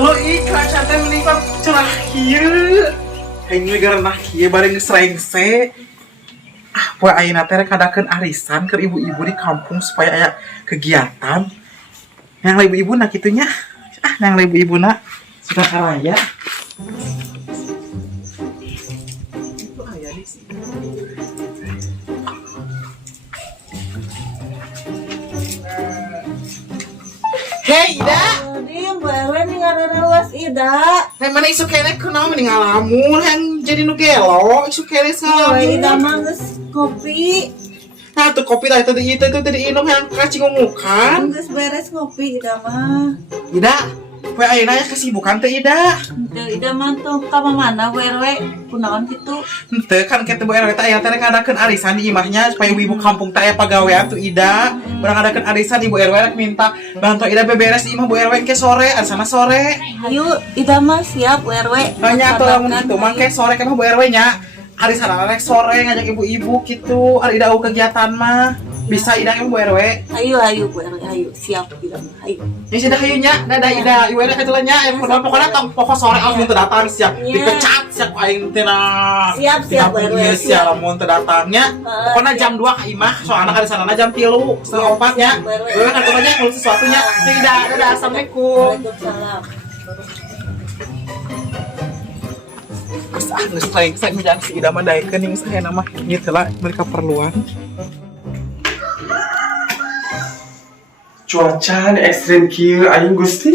Allah ih kerasa teh menikah cerah kieu. Hanya karena kieu bareng serengse. Poe ayeuna teh rek ngadakeun arisan ke ibu-ibu di kampung supaya aya kegiatan. Yang ibu-ibu nak kitunya. Yang ibu-ibu nak sudah karaya. Itu aya di sini. Hei Ida. Dim, bae ning ngaranna luas Ida. Hei mana isu kene kunaon mending ngalamun yang jadi nu gelo isu kene Bae Ida ngalamun. mah geus kopi. Nah tuh kopi tadi itu inum yang kacing ngumukan. Geus beres ngopi Ida mah. Ida, poe ayeuna aya kesibukan teh Ida. Teu Ida mah tuh ka mana werwe kunaon kitu. Henteu kan kita Bu RW teh aya teh ngadakeun arisan di imahnya supaya ibu-ibu kampung teh aya pagawean tuh Ida. Urang ngadakeun arisan Ibu RW rek minta bantu Ida beberes di imah Bu RW ke sore, sana sore. Ayo Ida mah siap werwe. Banyak tuh lamun kitu mah ke sore ke mah Bu RW nya. Arisan rek sore ngajak ibu-ibu gitu. Ari Ida kegiatan mah. Bisa Ida ke Bu RW. Ayo werwe ayo siap Ida mah ayo. Ya sudah hayunya, dadah Ida. Ibu RW katulah nya. Pokoknya tong pokok sore langsung teu datang siap. Dipecat siap aing teh na. Siap werwe Siap lamun teu datangnya. Pokoknya jam 2 ka imah, soalnya ka sana jam 3, setengah 4 nya. Wewe kan aja kalau sesuatunya. Tidak, dadah. Assalamualaikum. Waalaikumsalam. Geus lain saya menjang si Ida mah daekeun ning saya nama gitu lah mereka perluan. Cuaca nih ekstrim kieu aing Gusti.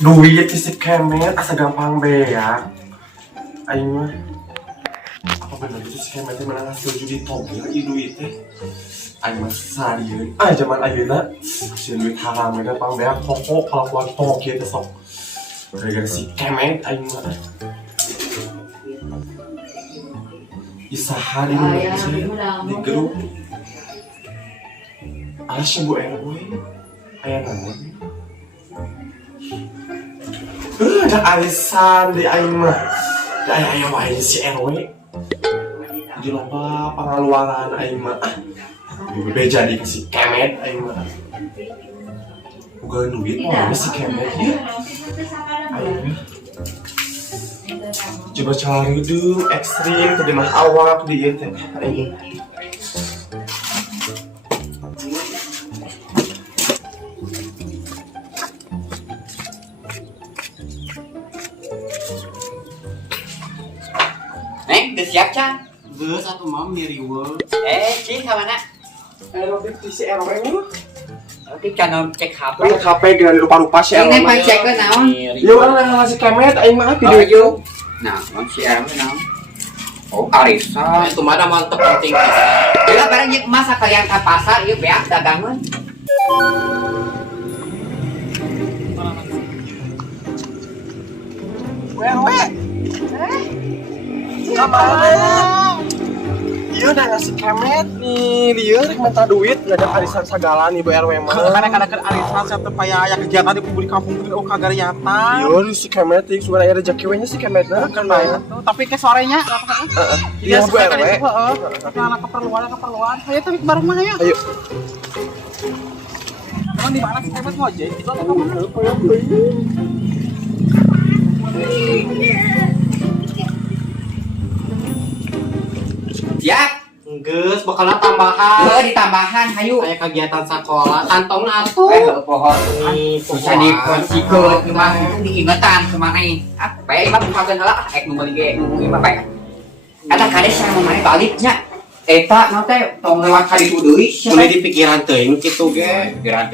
Duit si kemet asa gampang beak. Aing mah apa bener itu si kemet teh menang hasil judi togel ieu duit teh. Aing mah sadieun. Zaman ayeuna si duit haram teh gampang beak pokok kalau kuat togel teh sok. Gara-gara si kemet aing mah. Isaha di mana di grup. Alasnya Bu RW aya naon? Ada arisan di aing mah. Da aya wae si RW. Di loba pangaluaran aing mah. Beja di si kemet aing mah. Boga duit mah si kemet ya. Aing mah. Coba cari dulu ekstrim kedenah awak di ieu teh aing. Neng, udah siap, Cang? Geus atuh mah miriweun. Cing, kemana? Ayo di si RW mah. Oke, channel cek HP. Pakai HP dengan rupa-rupa si RW. Ini cek ke naon? Ieu urang ngasih kemet aing mah Oh, video. yuk. Nah, si Aaron ke naon? Oh, arisan. Itu mah ada mantep penting. Bila barang jeung emas kalian ka pasar, ieu beak dagangan. Wewe. Kamana? Ieu udah ngasih kemet nih, dia rek minta duit ngajak arisan segala nih Bu RW mah. Karena kadang arisan saya supaya aya kegiatan di kampung itu kagariatan. Ieu si kemet yang sudah ada rezeki we nya si kemetna kan bae. Tapi ke sorenya Iya Bu RW. Anak keperluan. Ayo tapi bareng mah ya. Ayo. Emang di mana sih kemet ngojek? Itu atau kemana? Siap. Geus bakalna tambahan. Ditambahan, hayu. Aya kegiatan sekolah, kantongna atuh. Pohon. Bisa dikonsikeun mah diingetan kemana nih. Bae imah bukakeun heula ek nu meuli ge nu imah bae. Eta kades sareng mane baliknya. Eta na teh tong lewat ka ditu deui. Boleh di pikiran teuing kitu ge. Pikiran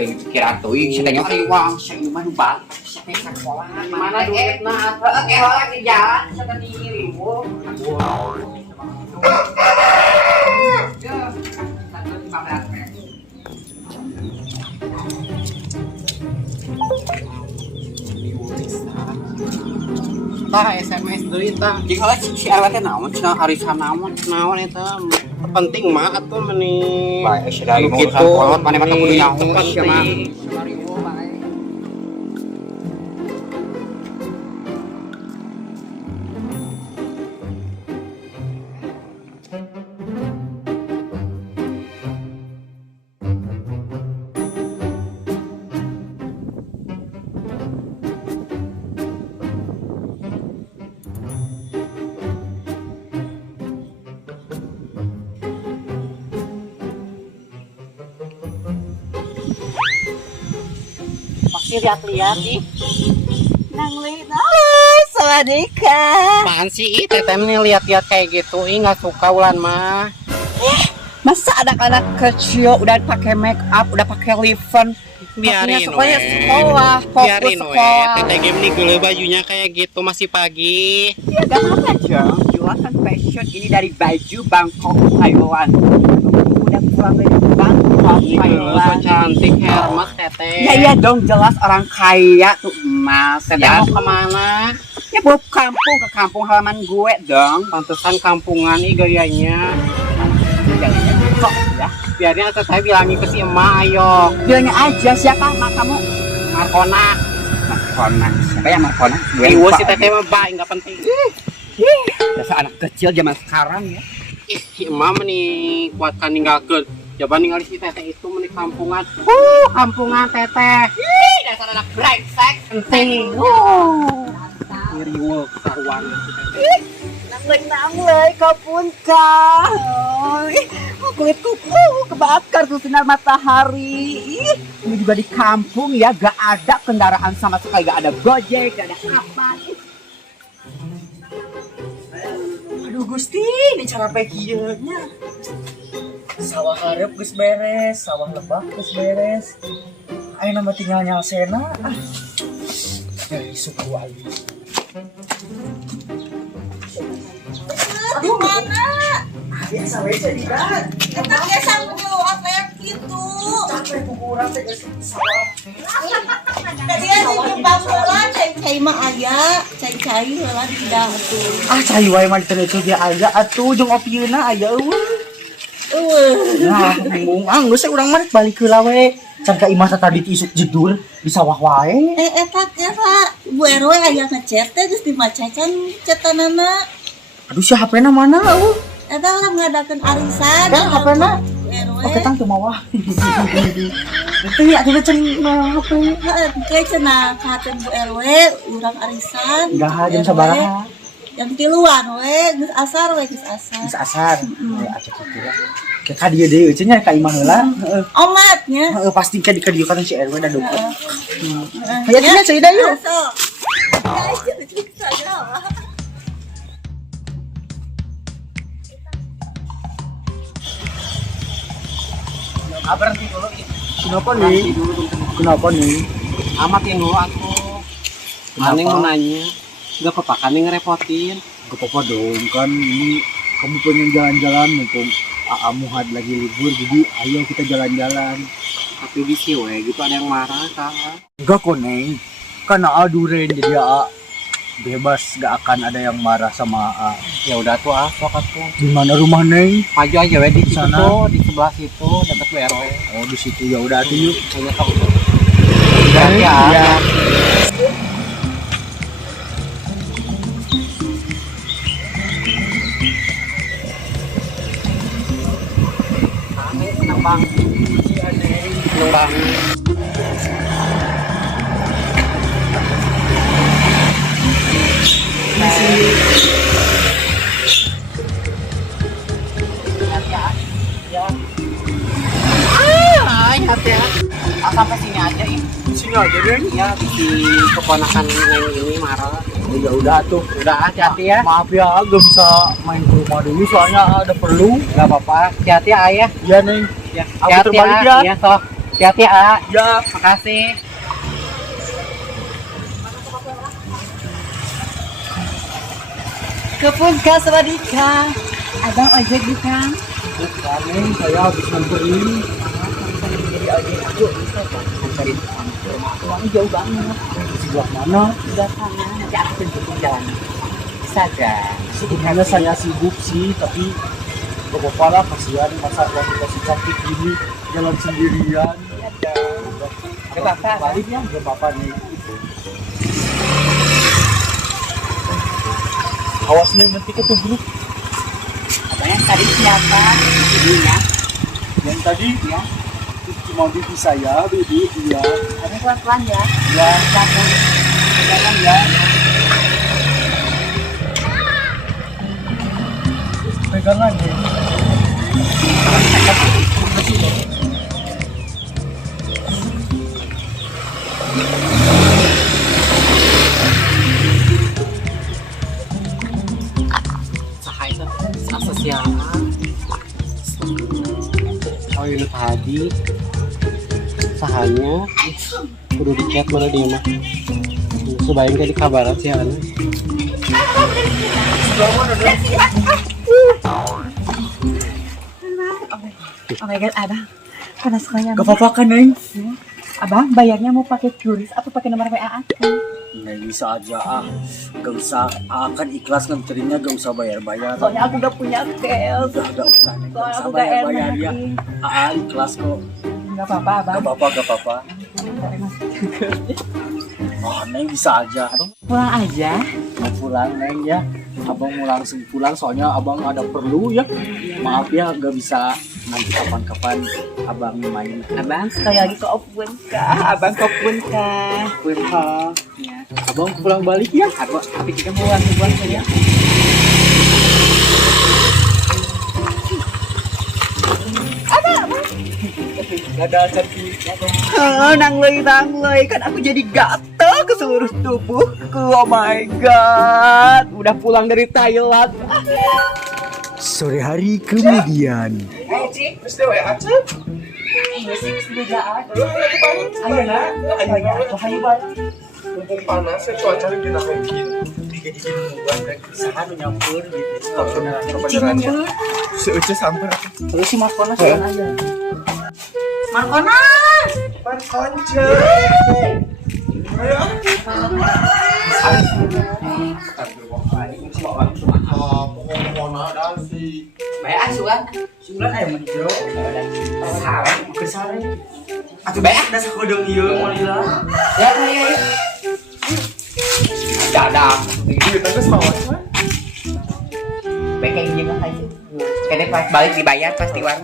teuing satenya ari uang sa imah nu balik. Satenya sakola mana duitna. Oke, heula di jalan satenya ribu. Tah SMS deui tah. Jeung heula si awet teh naon cenah arisan naon Eta penting mah atuh meni. bae sadari Nu urusan kitu, kolot mane mah kudu meni nyaho penting. masih lihat-lihat nih. Nang Lina. Sawadika. Apaan sih teteh nih lihat-lihat kayak gitu? Nggak suka Ulan mah. Masa anak-anak kecil udah pakai make up, udah pakai lipstick, Biarin sekolah, we. sekolah, fokus Biarin we. sekolah. Teteh game nih dulu bajunya kayak gitu masih pagi. Ya gak apa-apa Jeng, jualan fashion ini dari baju Bangkok, Thailand. Udah pulang dari Bangkok, So Thailand. cantik Hermes teteh. Ya iya dong, jelas orang kaya tuh emas Teteh ya. mau kemana? Ya mau ke kampung halaman gue dong. Pantesan kampungan nih gayanya. Jangan kok ya. Biarin teteh bilangin ke si emak ayo. Bilangnya aja siapa emak kamu? Markona. Markona. Siapa yang Markona? Iwo si teteh mah baik nggak penting. Dasar anak kecil zaman sekarang ya. Si emak menikmatkan ninggalkeun. Coba ningali si teteh itu menik kampungan. Kampungan teteh. Dasar anak brengsek. Penting. Ngiriweuh karuan si teteh. Nang-nang kapun ka. Kulitku kebakar tuh sinar matahari. Ini juga di kampung ya, gak ada kendaraan sama sekali, gak ada gojek, gak ada apa. Aduh Gusti, ini cara pekieunya. Sawah hareup geus beres, sawah lebah geus beres. Ayeuna mah tinggal nyalsena. Dari suku aing. Aduh, mana? Biasa we jadi kan. Kita gesang dulu apa yang gitu. Capek kukurang teh geus sawah. Tadi ada jembang bola, cai mah aya, cai heula di hidang tuh. Ah cai wae mah teh dia aya atuh jeung opieuna aya eueuh. Nah, bingung geus urang mah balik heula we. Can ka imah tadi isuk jedul di sawah wae. Eta Bu RW aya ngechat teh geus dimacacan cetanana. Aduh si HP-na mana eueuh? Eta lah ngadakeun arisan. Ya HP-na. Bu RW. Oke tang teu mawah. Itu ya kita cen HP. Heeh, cenah katen Bu RW urang arisan. Enggak jam RW. sabaraha? Jam 3-an we, geus asar we, geus asar. Geus asar. Acak kitu lah. Ke ka dieu deui cenah ka imah heula. Heeh. Omatnya. Heeh pasti ka di dieu kan si RW da deukeut. Heeh. Aya cenah cai da yuk. Sok. Ya, itu saja. Berhenti dulu. Kenapa nih? Kenapa nih? Amatin dulu aku. Aneh mau nanya. Gak apa-apa kan yang ngerepotin. Gak apa-apa dong kan ini kamu pengen jalan-jalan mumpung Muhad lagi libur jadi ayo kita jalan-jalan. Tapi di siwe gitu ada yang marah kan. Enggak kok Neng, kan duren jadi bebas gak akan ada yang marah sama Ya udah tuh sok atuh. Di mana rumah Neng? Maju aja we di Sana. situ, di sebelah situ dekat BRW. Oh di situ ya udah tuh yuk. Kayaknya sok. Udah ya. Ya. Senang banget. Senang banget. Hati-hati. Sampai sini aja ini. Sini aja Neng. Ya si keponakan Neng ini marah. Ya udah tuh. Udah hati-hati ya. Maaf ya, gak bisa main ke rumah dulu soalnya ada perlu. Gak apa-apa. Hati-hati ayah. Ya Neng. Ya. Aku terbalik ya. Iya sok. Hati-hati ah. Ya. Makasih. Kapun ka, sawadika. Abang ojek bukan? Bukan Neng, saya habis nganterin. Cari uang jauh banget. Sebelah mana? Udah sana, nanti aku tunjukin jalan. Saja. Sebenarnya saya sibuk sih, tapi gak apa-apa lah, kasihan masa wanita si cantik gini jalan sendirian. Gak apa-apa. Balik ya, gak apa-apa nih. Awas nih nanti ketubruk. Abang tadi siapa? Ibunya. Yang tadi Ya. cuma bibi saya, bibi dia. Kamu pelan-pelan ya. Ya, Jangan. jangan ya. Pegangan ya. Sahai asa siapa? Oh ini tadi sahanya udah di chat mana dia mah. Sebaiknya kayak di kabaran sih anu. Oh my god, abang. Panas kaya. Gak apa-apa kan, Neng? Abang, bayarnya mau pakai QRIS apa pakai nomor WA aku? Nggak bisa aja ah. Gak usah, akan ikhlas nganterinnya gak usah bayar-bayar. Soalnya aku gak punya cash. Gak usah, Neng. Gak Soalnya usah aku gak enak. bayar-bayar ya. Ikhlas kok. Gak apa-apa, abang. Gak apa-apa, gak apa-apa. Oh, Neng bisa aja. Pulang aja. Mau pulang, Neng ya. Abang mau langsung pulang soalnya abang ada perlu ya. Maaf ya, gak bisa nanti kapan-kapan abang main. Abang, sekali lagi ke Opun kah? Abang ke Opun kah? Ya. Abang pulang balik ya. Tapi kita mau pulang saja. Ada cantik. Nang leuy kan aku jadi gatel ke seluruh tubuhku. Oh my god, udah pulang dari Thailand. Sore hari kemudian. Ayo nak, ayo Mumpung panas ya cuaca lagi enak kayak gini. Jadi buat kesahan nyampur gitu. Kebenarannya. Seuce samper. Terus si Markona sekarang aja. Markona. Konce. Pokoknya ada sih. Baik asuhan. Sulan aya mah jero. Salah. Kesare. Atuh baik. Da sakodong ieu moalila. Ya ya. Dadah. Duit aja sama. Baik kayak gini mah aja. Kayaknya pas balik dibayar pasti uang.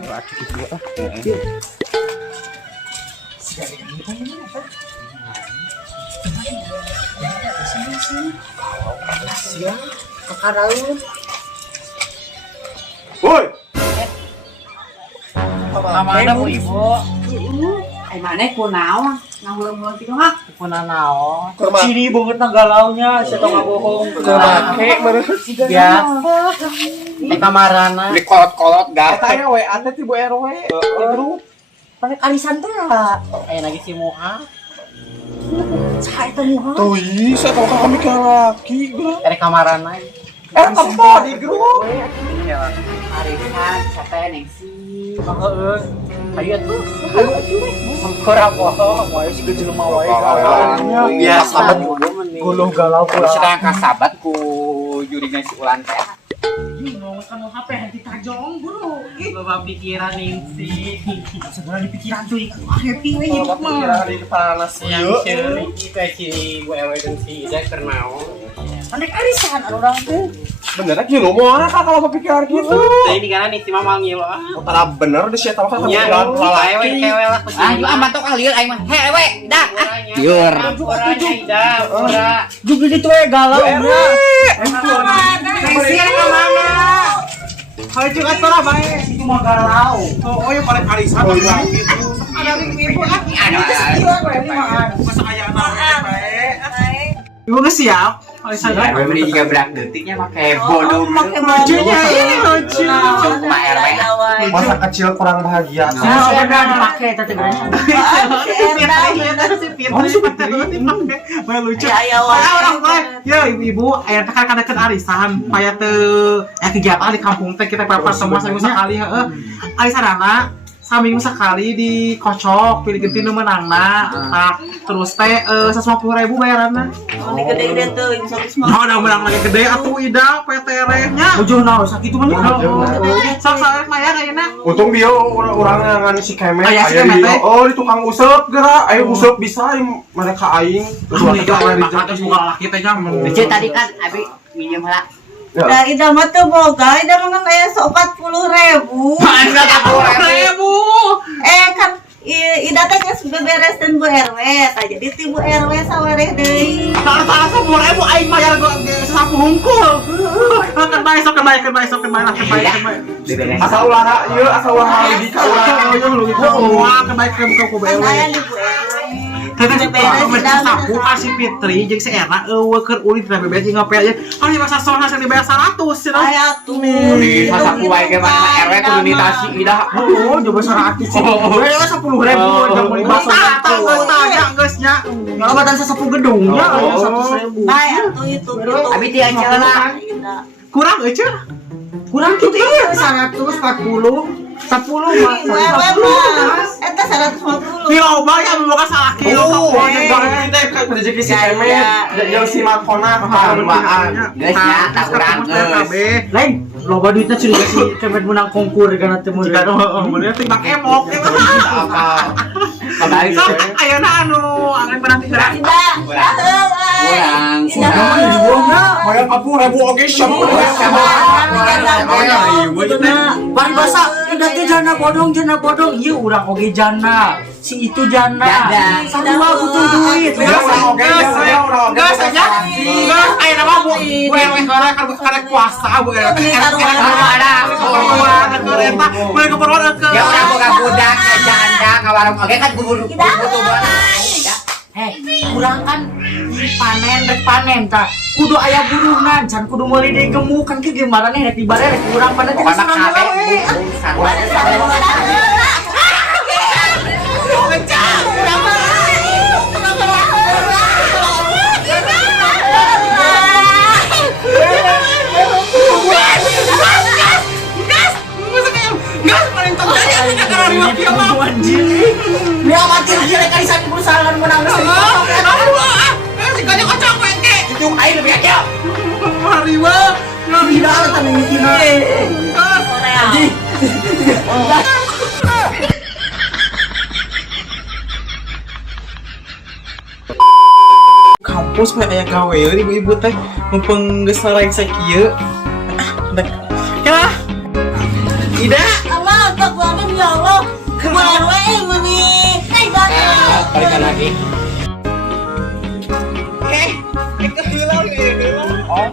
Woi. Mana Bu Ibu? Ai mana kunaon? Ngawur-ngawur gitu mah. Puna naon? Sini banget galaunya, saya tau bohong. Make bener. Ya. Di kamarana. Beli kolot-kolot dah. Eta aya WA teh ti Bu RW. Grup. Pakai arisan teh. Aya lagi si Moha. Cai teh muha. Tuh, saya tahu kan kami laki, bro. Dari kamarana. Tempo di grup. Arisan siapa yang si? Heeh. Ayo tuh. Sempur apa? Wae si jelema wae. Biasa sahabat guluh galau pula. Sedang kasabat ku jurinya si Ulan teh. Kan HP henti tajong bro. Bawa pikiran ningsi. Segala di pikiran cuy. Happy we hidup mah. Di panas Yang ceri kita si gue ewe dan si Ida kernaon. Andek arisan orang tuh. Bener lagi lu mau orang kalau kepikiran gitu. Tadi di kanan nih si Mamang ngilo. Utara bener di siapa kan Ya, kepikiran. kalau ewe kewe lah. Ah, juga amat tuh kali aing mah. He ewe, dah. Liur. Orangnya Ida, ora. Juga gitu we galau. Mesir ke mana? Kalau juga salah baik. Itu mah galau. Oh ya paling arisan gitu. Ada ibu ah. Masa kayak anak baik. Ibu nggak siap? Arisan. Ya, beli juga berak detiknya pakai bodoh. Lucunya ini lucu. Cuma RW. Masa kecil kurang bahagia. Nah, udah dipakai tadi kan. Lucu. Orang ya ibu-ibu aya teh kan kadang arisan paya teu kegiatan di kampung teh kita papat semua seminggu sekali heeh. Arisanana saminggu sekali dikocok pilih genti nu menangna. Nah, terus teh 150.000 bayaranna. Oh, ini gede-gede tuh, yang 150. Oh, udah menang lagi gede atuh Ida PTR-nya. Ujung naon sakitu mah. Sok bayar ayeuna. Untung dia orang ngan si Kemet Aya si aya Kemet, di teh. oh di tukang usep geura ayo usep bisa mereka aing terus Aduh, kita Ida di bakal buka laki teh nya. Lucu tadi kan abi minjem lah. Nah, Ida mah tuh boga, Ida mah kan kayak 40.000. Kan Ida teh geus beberes dan Bu RW, tah jadi ti Bu RW sawereh deui. Salah 10.000 aing mah ya sapu hungkul. Kan bae sok lah. asal ulah ieu asal ulah di ka ulah Oh, kebaik ke buka ku Kan BW. aya di Bu RW. Teh sapu kasih Fitri jeung si Erna eueuh keur ulit teh beberes jeung ngapel aja. Hari masa soal hasil dibayar 100 cenah. Aya tuh. Di masa ku wae ge mana RW kudu nitasi idah. Oh, coba 100 sih. Gue 10.000 jam beli bakso. Geus nya. Ngalabatan sesepuh gedungnya 100.000. Aya tuh itu. Abi ti acara Kurang euy cenah. Kurang gitu ya 140. 10 mah. Eta 150. Di loba ya boga salah kilo. Rezeki si Kemet jeung si Markona Geus nya tak urang geus. Lain loba duitnya curiga si Kemet menang konkur kana teu mun. Bener timbang emok. Kabari Ayeuna anu angan menang tira. Tidak. kurang. Bayar 40.000 oge sama. Pan basa udah teh jana bodong ieu urang oge jana. Si itu jana. Sarua butuh duit. Geus aja. Geus ayeuna mah bu wewe karek puasa bu eta. Boleh keperluan ke. Ya udah boga budak ya janda ngawarung oge kan butuh Kurang kan rek panen ta. Kudu aya burunan, can kudu meuli deui gemuk kan ke gimana nih rek dibare rek urang panen teh pokoknya kabeh Dia mati lagi rek kali sakit perusahaan menang itu air lebih aja. Hariwa. Tidak ada tanda mikirna. Kampus mah aya gawe ibu-ibu teh mumpung geus sareng sakieu. Ya. Tidak. Allah, takwamin ya Allah. Kemarin wae meuni. Tidak. Balikan lagi. Action.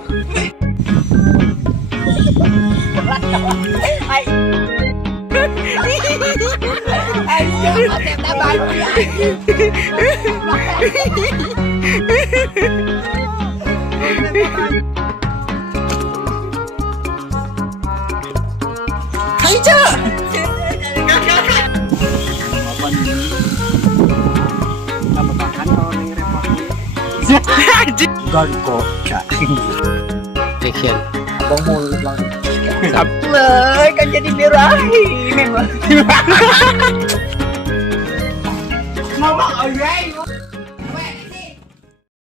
Leuy kan jadi birahi memang. Ngomong euy.